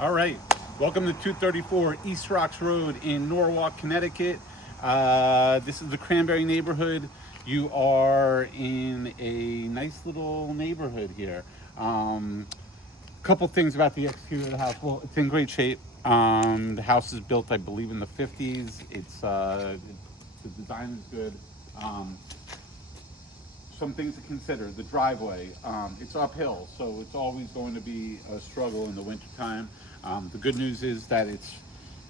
All right, welcome to 234 East Rocks Road in Norwalk, Connecticut. This is the Cranberry neighborhood. You are in a nice little neighborhood here. Couple things about the exterior of the house. Well, it's in great shape. The house is built, I believe, in the 50s. The design is good. Um, some things to consider. The driveway, it's uphill, so it's always going to be a struggle in the wintertime. The good news is that it's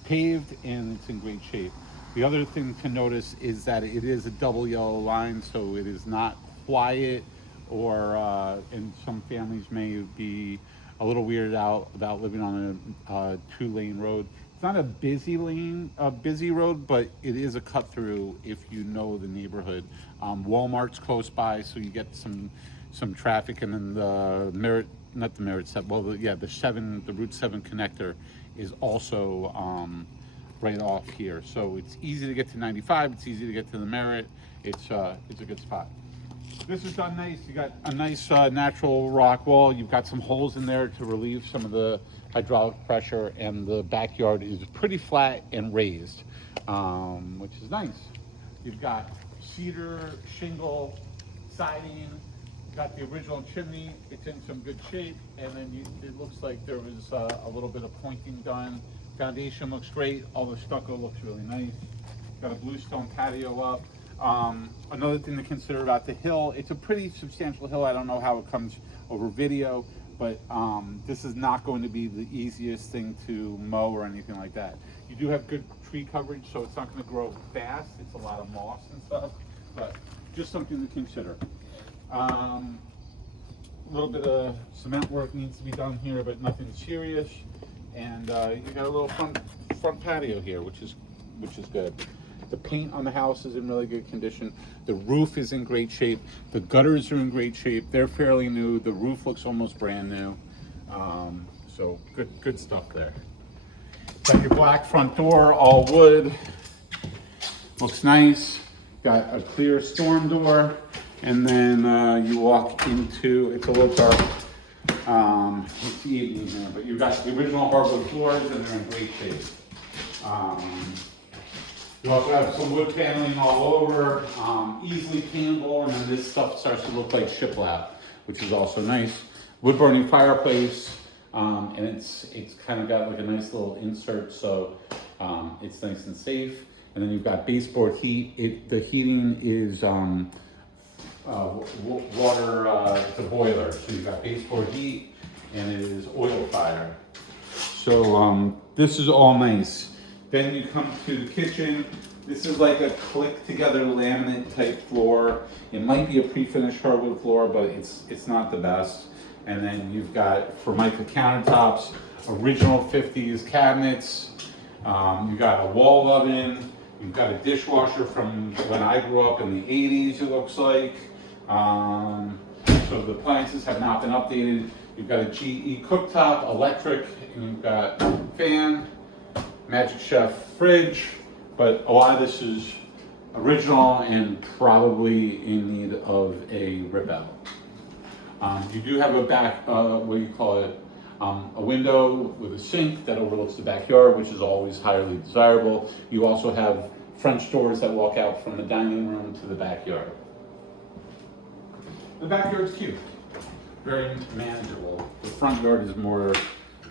paved and it's in great shape. The other thing to notice is that it is a double yellow line, so it is not quiet, and some families may be a little weirded out about living on a two-lane road. It's not a busy road, but it is a cut through if you know the neighborhood. Walmart's close by, so you get some traffic, and then the Merit, not the Merit Seven, well, the Route Seven connector is also right off here. So it's easy to get to 95. It's easy to get to the Merit. It's a good spot. This is done nice. You got a nice natural rock wall. You've got some holes in there to relieve some of the hydraulic pressure, and the backyard is pretty flat and raised, which is nice. You've got cedar, shingle, siding. You've got the original chimney. It's in some good shape, and then it looks like there was a little bit of pointing done. Foundation looks great. All the stucco looks really nice. Got a bluestone patio up. Another thing to consider about the hill, it's a pretty substantial hill. I don't know how it comes over video, but this is not going to be the easiest thing to mow or anything like that. You do have good tree coverage, so it's not going to grow fast. It's a lot of moss and stuff, but just something to consider. A little bit of cement work needs to be done here, but nothing serious. And you got a little front patio here, which is good. The paint on the house is in really good condition. The roof is in great shape. The gutters are in great shape. They're fairly new. The roof looks almost brand new. So good stuff there. Got your black front door, all wood. Looks nice. Got a clear storm door. And then you walk into, it's a little dark. It's the evening here, but you've got the original hardwood floors and they're in great shape. You also have some wood paneling all over, easily paintable, and then this stuff starts to look like shiplap, which is also nice. Wood burning fireplace, and it's kind of got like a nice little insert, so it's nice and safe. And then you've got baseboard heat. The heating is water. It's a boiler, so you've got baseboard heat, and it is oil fire. So this is all nice. Then you come to the kitchen. This is like a click together laminate type floor. It might be a pre-finished hardwood floor, but it's not the best. And then you've got Formica countertops, original 50s cabinets. You've got a wall oven. You've got a dishwasher from when I grew up in the 80s, it looks like. So the appliances have not been updated. You've got a GE cooktop, electric, and you've got fan, Magic Chef fridge, but a lot of this is original and probably in need of a rip out. You do have a back, what do you call it? A window with a sink that overlooks the backyard, which is always highly desirable. You also have French doors that walk out from the dining room to the backyard. The backyard's cute, very manageable. The front yard is more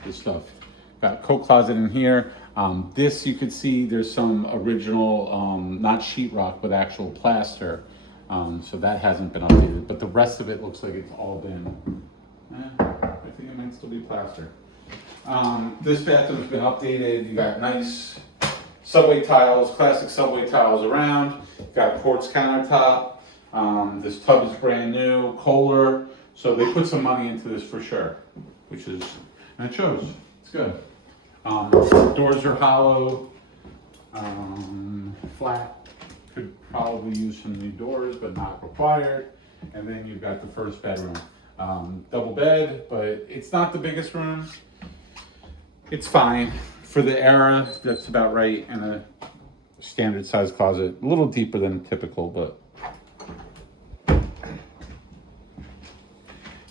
the stuff. Got a coat closet in here. This you could see there's some original, not sheetrock, but actual plaster. So that hasn't been updated, but the rest of it looks like it's all been, I think it might still be plaster. This bathroom's been updated. You got nice subway tiles, classic subway tiles around. You got quartz countertop. This tub is brand new, Kohler. So they put some money into this for sure, and it shows. It's good. Doors are hollow, flat. Could probably use some new doors, but not required. And then you've got the first bedroom. Double bed, but it's not the biggest room. It's fine. For the era, that's about right. And a standard size closet, a little deeper than typical, but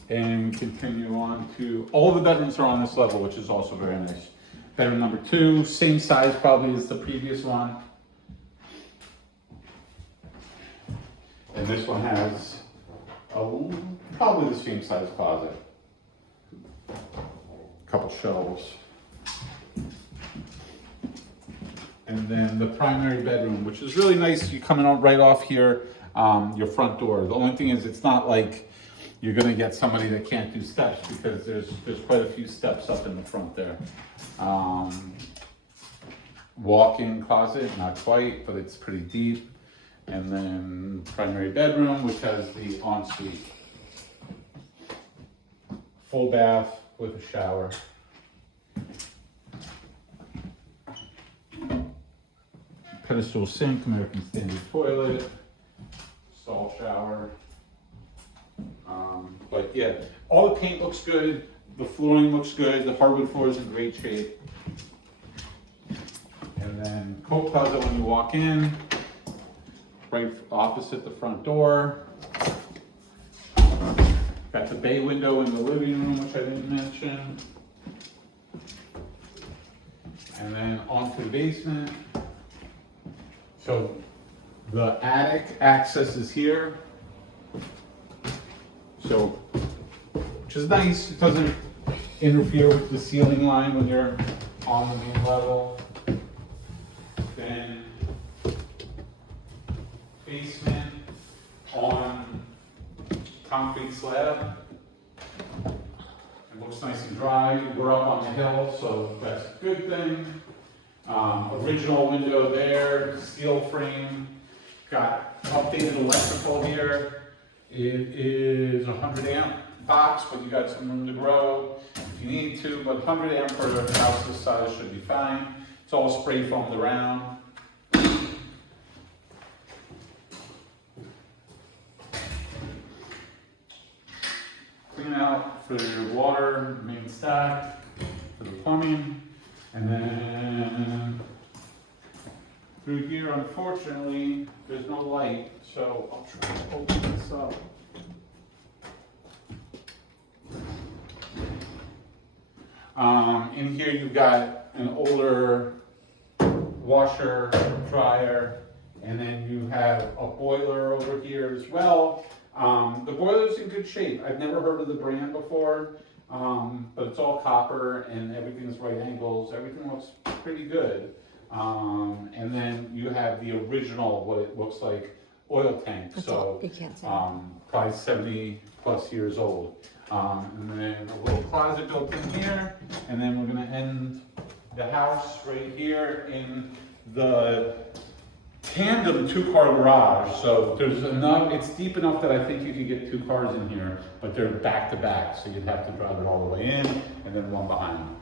And continue on to, all the bedrooms are on this level, which is also very nice. Bedroom number 2, same size probably as the previous one. And this one has probably the same size closet. A couple shelves. And then the primary bedroom, which is really nice. You're coming out right off here, your front door. The only thing is it's not like you're gonna get somebody that can't do steps, because there's quite a few steps up in the front there. Walk-in closet, not quite, but it's pretty deep. And then primary bedroom, which has the ensuite. Full bath with a shower. Pedestal sink, American Standard toilet, stall shower. But yeah, all the paint looks good, the flooring looks good, the hardwood floor is in great shape. And then coat closet when you walk in, right opposite the front door. Got the bay window in the living room, which I didn't mention. And then onto the basement. So the attic access is here. So, which is nice, it doesn't interfere with the ceiling line when you're on the main level. Then basement on concrete slab. It looks nice and dry. We're up on the hill, so that's a good thing. Original window there, steel frame. Got updated electrical here. It is a 100 amp box, but you got some room to grow if you need to, but 100 amp for a house this size should be fine. It's all spray foamed around. Clean out for your water, main stack, for the plumbing, and then through here, unfortunately, there's no light, so I'll try to open this up. In here, you've got an older washer, dryer, and then you have a boiler over here as well. The boiler's in good shape. I've never heard of the brand before, but it's all copper and everything's right angles. Everything looks pretty good. And then you have the original, what it looks like, oil tank. So probably 70 plus years old. And then a little closet built in here. And then we're gonna end the house right here in the tandem 2-car garage. So there's enough, it's deep enough that I think you could get 2 cars in here, but they're back to back. So you'd have to drive it all the way in and then one behind.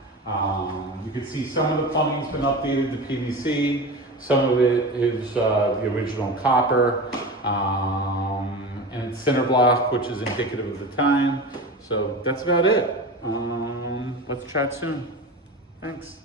You can see some of the plumbing's been updated to PVC. Some of it is the original copper. And it's cinder block, which is indicative of the time. So that's about it. Let's chat soon. Thanks.